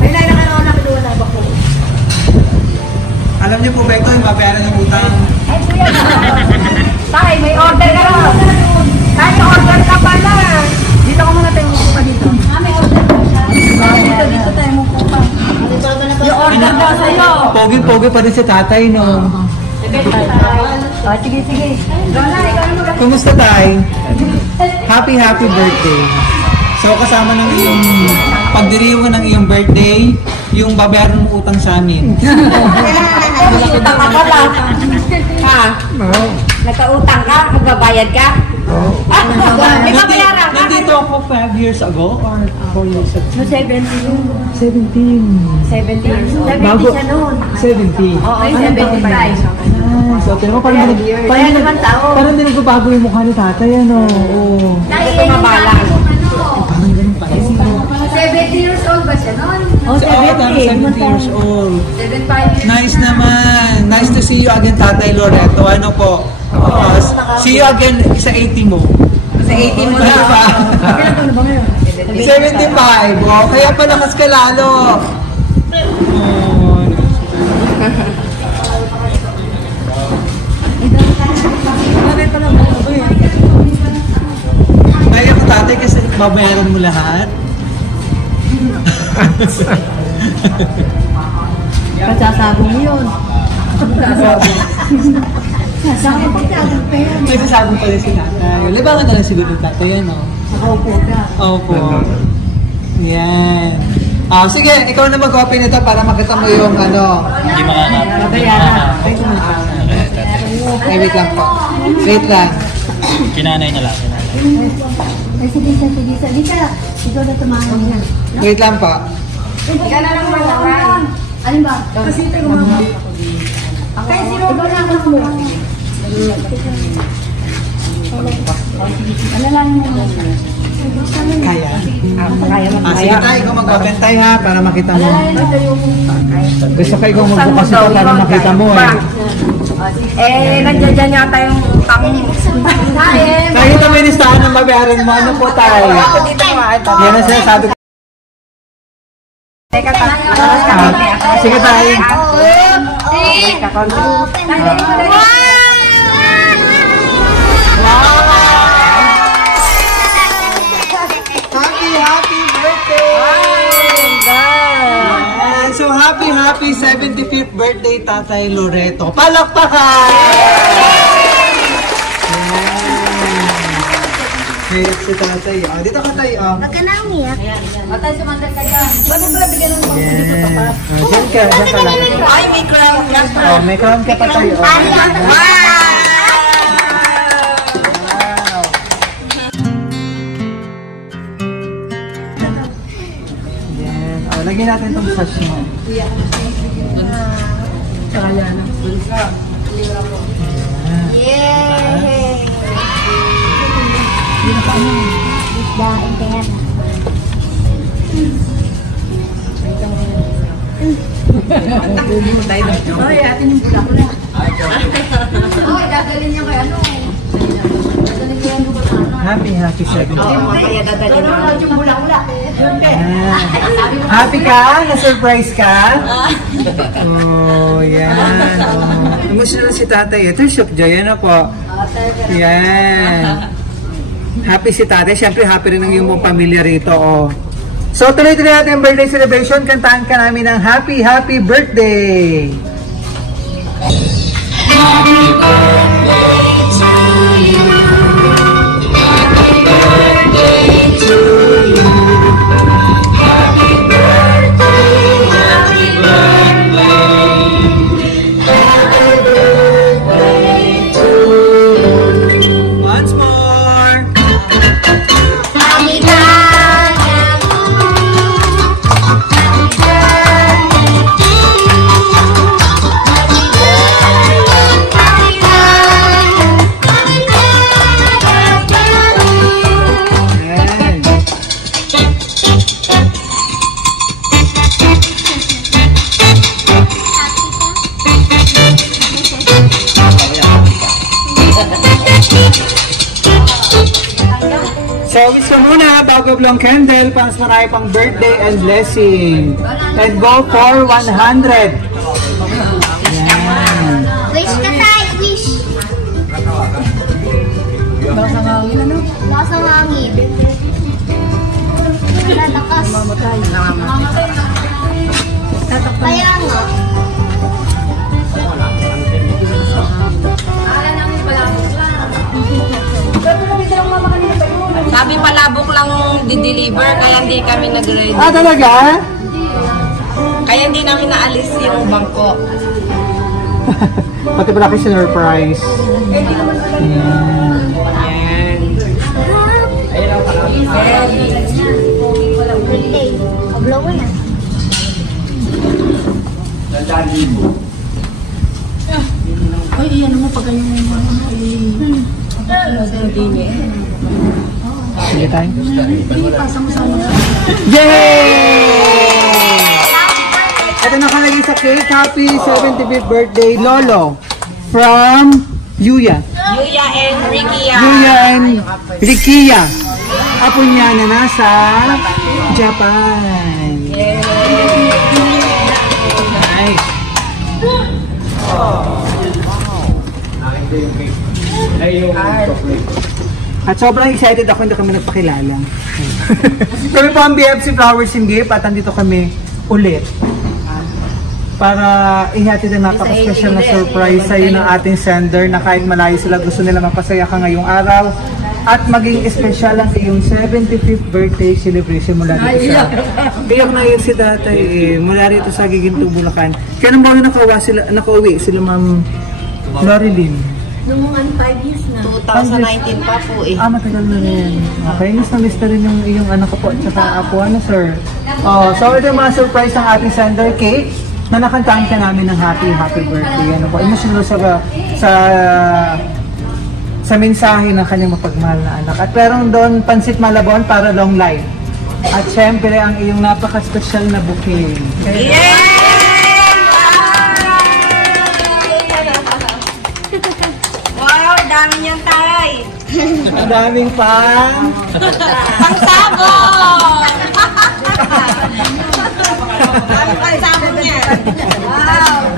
May nailangan na kinuha na bako. Alam niyo po ba ito yung babayaran ng utang? Ay, kuya. Tay, may order ka rin. Tay, order ka pala. Dito ko muna tayo mukuha dito. May order ka siya. Dito tayo mukuha. Yung order daw sa'yo. Pogi-pogi pa rin si tatay, no? Sige, sige. Kumusta tay? Happy birthday. So kasama ng iyong pagdiriwang ng iyong birthday, yung babayaran mo utang sa amin. Utang ka pala. Ha? Nagka-utang ka? Magbabayad ka? May babayaran ka? Nandito ako 5 years ago or 4 years ago? No, 17. 17. 17 years old. 70 siya noon. 70. Oo, 75. So, pero parang hindi nagbabago yung mukha ni tatay, ano? Oo. Dahil mabalang. Parang ganun pa. 70 years old ba siya noon? Oh, 70 years old. 75 years. Nice naman. Nice to see you again, Tatay Loreto. Ano po? See you again sa 80 mo. Sa 80 mo na. Ano ba? 75. Oh, kaya palakas ka lalo. Kaya ko tatay kasi babayaran mo lahat. Kasasabi mo yun. May sasabi pa rin si tatay. Libangan na lang siguro yung tatay, ano? Nakaupo ka. Opo. Yan. Sige, ikaw na mag-open ito para makita mo yung ano. Hindi makakapit. Babayaran. Wait lang po. Wait lang. Kinanay na lang. Ay, sige. Ikaw na tumawag niya. Wait lang po. Ikaw na lang malawan. Alin ba? Kasi ito yung mga. Kaya sino ba na ako mo? Ano lang mo? Kaya? Kaya mo. Sige tayo, ikaw mag-open tayo ha, para makita mo. Gusto ko ikaw magbukas ito para makita mo eh. Nandiyan dyan yata yung utang. Kahit ang ministahan ng babayaran mo, ano po tayo? Ako dito mga ito. Yan ang sinasabi ko. Sige tayo. Happy birthday! So happy 75th birthday, Tatay Loreto. Palakpakan! Kaya si Tatay. Dito ka tayo. Huwag ka na umiyak. Matay sumandal ka dyan. Ba't mo pala bigyan ng mga dito pa pa? Diyan ka lang. Ay, may crown ka pa. May crown ka pa tayo. Lagyan natin itong sash mo. Tsaka yan. Yay! Dahin ka yan. Ay, atin yung bula-bula. Ay, dadalhin niya kay ano. Dadalhin ko yan yung bula-bula. Happy 70th. Kaya dadalhin mo. Yung bula-bula. Happy ka? Na-surprise ka? Oh, yan. Emotional si tatay. Ito yung Chef Joy. Ano po? Yan. Happy si tatay. Siyempre, happy rin ang iyong pamilya rito. Oh. So, tuloy-tuloy natin ang birthday celebration. Kantahan ka namin ng happy birthday! Happy birthday to you. Happy birthday to you. Happy birthday, happy birthday. Happy birthday to you. Once more. Happy birthday. wish ka muna bago blong candle para mas marami pang birthday and blessing. And go for 100. Yan. Wish ka tayo, wish. Baka nga hangin, ano? Lakas ng hangin. Lalakas. Mamatay. Kaya nga. Sabi palabok lang di-deliver, kaya hindi kami nag-ready. Ah, talaga? Kaya hindi namin naalis yung bangko. Pati pala kayo surprise. Birthday. Kablaw mo na. Ay, iyan mo pag ganyan mo yung mga Sige tayo. Hindi, pasang-sama. Yay! Ito nakalagay sa cake. Happy 75th birthday, Lolo. From Yuya. Yuya and Rikia. Yuya and Rikia. Apo niya na nasa Japan. Nice. At sobrang excited ako, hindi kami nagpakilala. Kami po ang BFC Flowers and Gift at andito kami ulit para ihatid ang napaka-special na surprise sa iyo ng ating sender na kahit malayo sila gusto nila mapasaya ka ngayong araw at maging espesyal ang iyong 75th birthday celebration mula dito sa... Iyak na yun si tatay mula rito sa Gigintong, Bulacan. Kaya nang bago nakauwi sila Ma'am Lorilyn. Nung 5 years na. 2019 pa po eh. Ah, matagal na rin. Okay, miss na rin yung iyong anak ko po at saka apo, ano sir? Oh, so ito yung mga surprise ng ating sender cake na nakantaan ka namin ng happy birthday. Ano po, emotional sa mensahe ng kanyang mapagmahal na anak. At meron doon pansit malabon para long life. At syempre ang iyong napaka-special na bouquet. Okay? Yeah! Wow, dami niyan tay. Ang daming pang... Pangsabong! Dami pangsabong niya. Wow!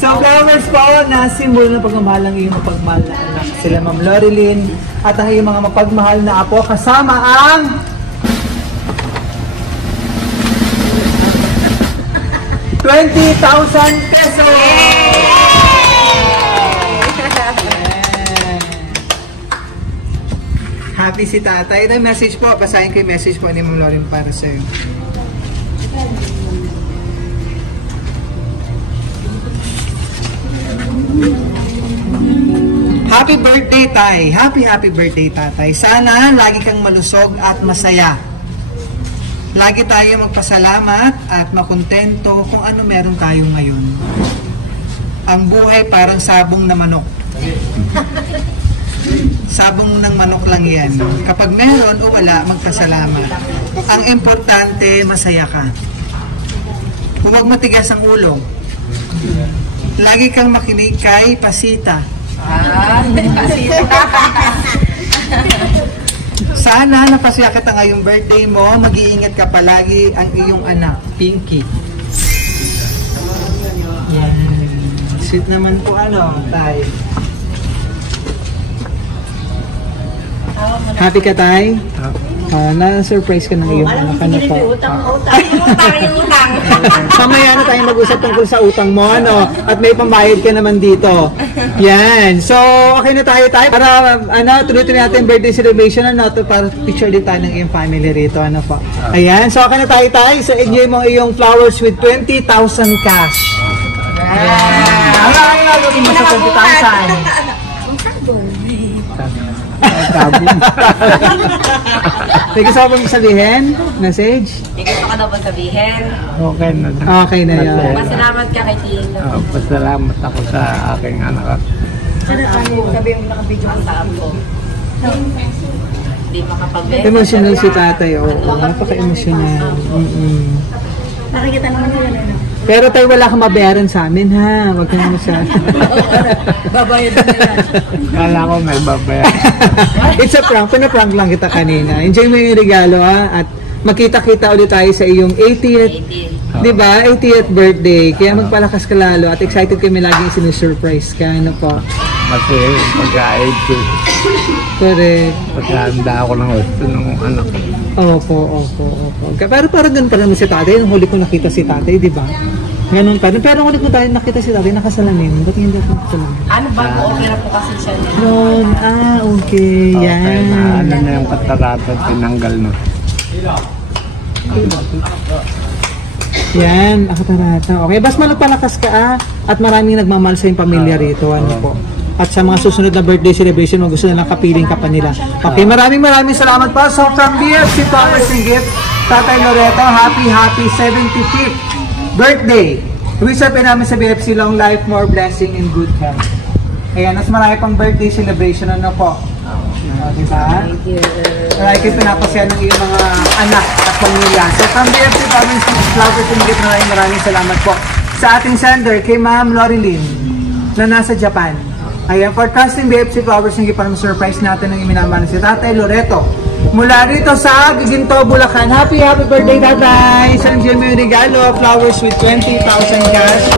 So flowers po na simbolo ng pagmamahal ng iyong mapagmahal na anak. Sila Ma'am Lorilyn at ang iyong mga mapagmahal na apo kasama ang... ₱20,000! Happy si tatay. Ito yung message po. Basahin ko yung message po ni Ma'am Lorilyn para sa'yo. Happy birthday, Tay! Happy birthday, Tatay! Sana lagi kang malusog at masaya. Lagi tayo magpasalamat at makontento kung ano meron tayo ngayon. Ang buhay parang sabong na manok. Sabong ng manok lang yan. Kapag meron o wala, magpasalamat. Ang importante, masaya ka. Huwag matigas ang ulo. Lagi kang makinig kay Pasita. Sana napasaya kita ngayong birthday mo. Mag-iingat ka palagi ang iyong anak, Pinky. Yan. Sweet naman po Tay. Happy ka, Tay? Na-surprise ka ng iyong anak. Ano po? Utang. Mamaya na tayo mag-usap tungkol sa utang mo, ano? At may pambayad ka naman dito. Yan. So, okay na tayo. Para, tuloy-tuloy natin birthday celebration, para picture din tayo ng iyong family rito, ano po. Ayan. So, okay na tayo. So, enjoy mo iyong flowers with 20,000 cash. Ayan. Ang lagi mo sa 20,000. May gusto ko sabihin? Message? May gusto ka daw ba sabihin? Okay na. Okay na yun. Masalamat ka kay Tino. Pasalamat ako sa aking anak. Sabi mo nakabidyo ang taam ko. Hindi makapag-best. Emotional si tatay. Oo, napaka-emotional. Nakikita naman nila na. Pero tayo wala kang mabayaran sa amin ha. Wag ka naman siya. Babayad na yan. Kala ko may babaya. It's a prank. Pinaprank lang kita kanina. Enjoy mo yung regalo ha. At makita-kita ulit tayo sa iyong 80th. Diba? 80th birthday. Kaya magpalakas ka lalo. At excited kami lagi sinusurprise ka. Ano po? Kasi pagka-8, Correct. pagka-handa ako ng gusto ng anak ko. Opo. Pero parang ganun pa rin si tatay. Yung huli ko nakita si tatay, di ba? Ganun pa rin. Pero huli ko tayo nakita si tatay, nakasalamin. Ba't hindi ako nakasalamin? Ano ba? Opera po kasi siya niya. Noon, okay. Okay Yan. na ano na yung katarata, tinanggal na. Yan, akatarata. Okay, bas malagpalakas ka at maraming nagmamahal sa yung pamilya rito. Ano po? At sa mga susunod na birthday celebration, mo gusto nilang kapiling ka pa nila. Okay, maraming salamat po. So from BFC Flowers and Gift, Tatay Loreto, happy 75th birthday. Wish namin sa BFC long life, more blessing and good health. Ayan, mas marami pang birthday celebration. Ano po? Diba? Marami kayo pinapasya ng iyong mga anak at pamilya. So from BFC Flowers and Gift, maraming salamat po sa ating sender kay Ma'am Lorilyn na nasa Japan. Ayan, for trusting BFC Flowers and Gift, para surprise natin ang iminamahal si Tatay Loreto mula rito sa Giginto, Bulacan. Happy birthday, Tatay! Isang Jimmy regalo, flowers with 20,000 cash.